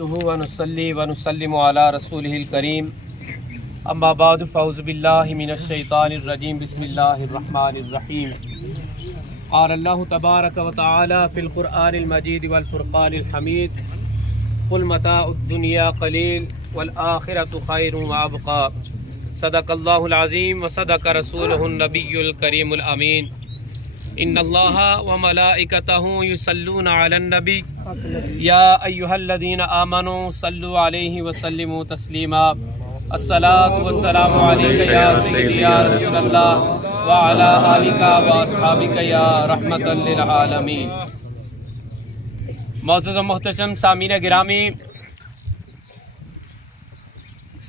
ونصلي ونسلم على رسوله الكريم اما بعد فاعوذ بالله من الشيطان الرجيم بسم الله الرحمن الرحيم قال الله تبارك وتعالى في القرآن المجيد والفرقان الحميد قل متاع الدنيا قليل والآخرة خير وأبقى صدق الله العظيم وصدق رسوله النبي الكريم الأمين ان اللہ وملائکتہ یصلون علی النبی یا ایھا الذین آمنوا صلوا علیہ وسلموا تسلیما الصلاۃ والسلام علیک یا سیدی یا رسول اللہ وعلی آلک واصحابک یا رحمۃ للعالمین۔ معزز و محتشم سامعین گرامی،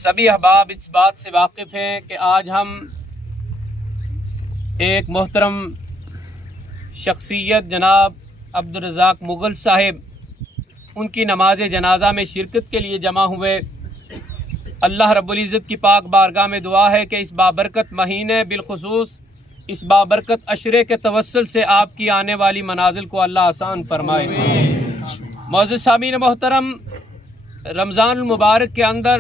سبھی احباب اس بات سے واقف ہیں کہ آج ہم ایک محترم شخصیت جناب عبدالرزاق مغل صاحب ان کی نماز جنازہ میں شرکت کے لیے جمع ہوئے۔ اللہ رب العزت کی پاک بارگاہ میں دعا ہے کہ اس بابرکت مہینے بالخصوص اس بابرکت عشرے کے توسل سے آپ کی آنے والی منازل کو اللہ آسان فرمائے۔ معزز سامعین محترم، رمضان المبارک کے اندر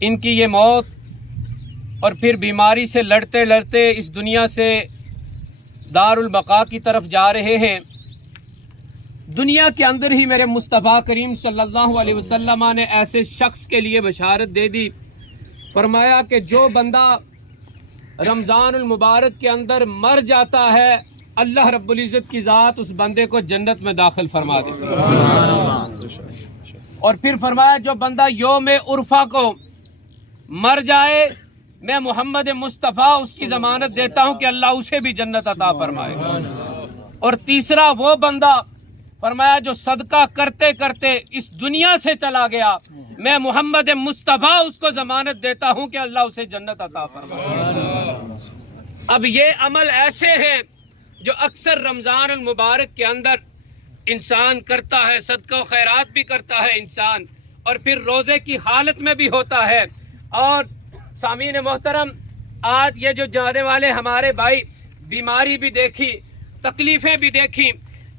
ان کی یہ موت اور پھر بیماری سے لڑتے لڑتے اس دنیا سے دار البقاء کی طرف جا رہے ہیں۔ دنیا کے اندر ہی میرے مصطفیٰ کریم صلی اللہ علیہ وسلم نے ایسے شخص کے لیے بشارت دے دی، فرمایا کہ جو بندہ رمضان المبارک کے اندر مر جاتا ہے اللہ رب العزت کی ذات اس بندے کو جنت میں داخل فرما دیتی ہے۔ اور پھر فرمایا جو بندہ یوم عرفہ کو مر جائے میں محمد مصطفیٰ اس کی ضمانت دیتا ہوں کہ اللہ اسے بھی جنت عطا فرمائے گا۔ اور تیسرا وہ بندہ فرمایا جو صدقہ کرتے کرتے اس دنیا سے چلا گیا میں محمد مصطفیٰ اس کو ضمانت دیتا ہوں کہ اللہ اسے جنت عطا فرمائے گا۔ اب یہ عمل ایسے ہیں جو اکثر رمضان المبارک کے اندر انسان کرتا ہے، صدقہ و خیرات بھی کرتا ہے انسان، اور پھر روزے کی حالت میں بھی ہوتا ہے۔ اور سامعین محترم، آج یہ جو جانے والے ہمارے بھائی بیماری بھی دیکھی، تکلیفیں بھی دیکھی۔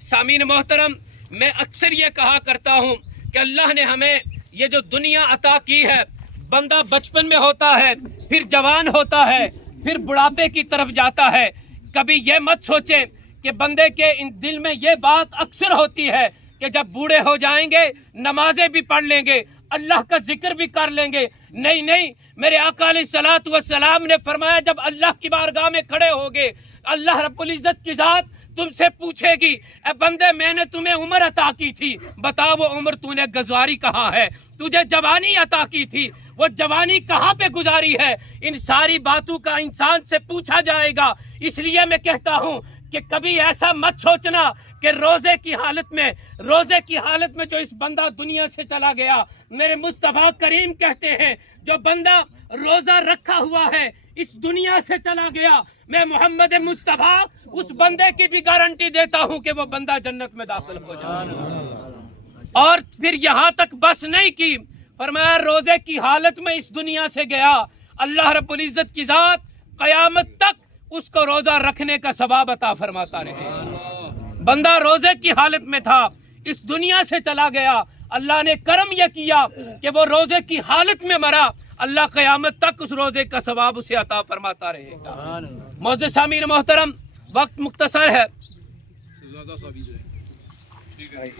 سامعین محترم، میں اکثر یہ کہا کرتا ہوں کہ اللہ نے ہمیں یہ جو دنیا عطا کی ہے، بندہ بچپن میں ہوتا ہے، پھر جوان ہوتا ہے، پھر بڑھاپے کی طرف جاتا ہے۔ کبھی یہ مت سوچیں کہ بندے کے دل میں یہ بات اکثر ہوتی ہے کہ جب بوڑھے ہو جائیں گے نمازیں بھی پڑھ لیں گے، اللہ کا ذکر بھی کر لیں گے۔ نہیں نہیں، میرے آقا علیہ الصلوۃ والسلام نے فرمایا جب اللہ کی بارگاہ میں کھڑے ہوگے اللہ رب العزت کی ذات تم سے پوچھے گی اے بندے میں نے تمہیں عمر عطا کی تھی، بتا وہ عمر تو نے گزاری کہاں ہے، تجھے جوانی عطا کی تھی وہ جوانی کہاں پہ گزاری ہے، ان ساری باتوں کا انسان سے پوچھا جائے گا۔ اس لیے میں کہتا ہوں کہ کبھی ایسا مت سوچنا کہ روزے کی حالت میں جو اس بندہ دنیا سے چلا گیا، میرے مصطفیٰ کریم کہتے ہیں جو بندہ روزہ رکھا ہوا ہے اس دنیا سے چلا گیا میں محمد مصطفیٰ اس بندے کی بھی گارنٹی دیتا ہوں کہ وہ بندہ جنت میں داخل ہو جائے۔ اور پھر یہاں تک بس نہیں کی، فرمایا روزے کی حالت میں اس دنیا سے گیا اللہ رب العزت کی ذات قیامت تک اس کو روزہ رکھنے کا ثواب عطا فرماتا رہے۔ بندہ روزے کی حالت میں تھا، اس دنیا سے چلا گیا، اللہ نے کرم یہ کیا کہ وہ روزے کی حالت میں مرا، اللہ قیامت تک اس روزے کا ثواب اسے عطا فرماتا رہے گا۔ معزز سامعین محترم، وقت مختصر ہے،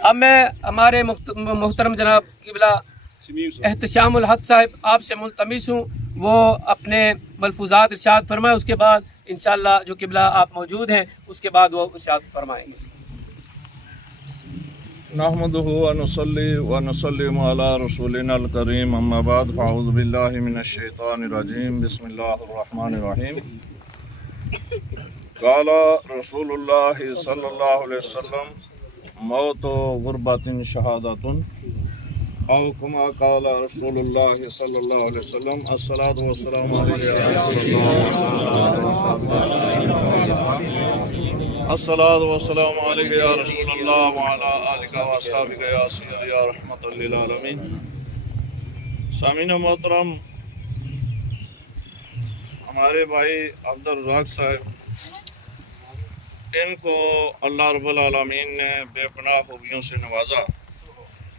اب میں ہمارے محترم جناب قبلہ احتشام الحق صاحب آپ سے ملتمس ہوں وہ اپنے ملفوظات ارشاد فرمائیں، اس کے بعد انشاءاللہ جو قبلہ آپ موجود ہیں اس کے بعد وہ ارشاد فرمائیں گے۔ نحمده ونصلي ونسلم على رسولنا الكريم اما بعد فاعوذ بالله من الشيطان الرجيم بسم الله الرحمن الرحيم قال رسول الله صلى الله عليه وسلم موت غربة شهادة او كما قال رسول الله صلى الله عليه وسلم الصلاة والسلام عليك يا رسول الله الصلاة والسلام علیکہ یا رسول اللہ وعلی آلک واصحابک یا سیدی یا رحمۃ للعالمین۔ سامعین محترم، ہمارے بھائی عبدالرزاق صاحب، ان کو اللہ رب العالمین نے بے پناہ خوبیوں سے نوازا۔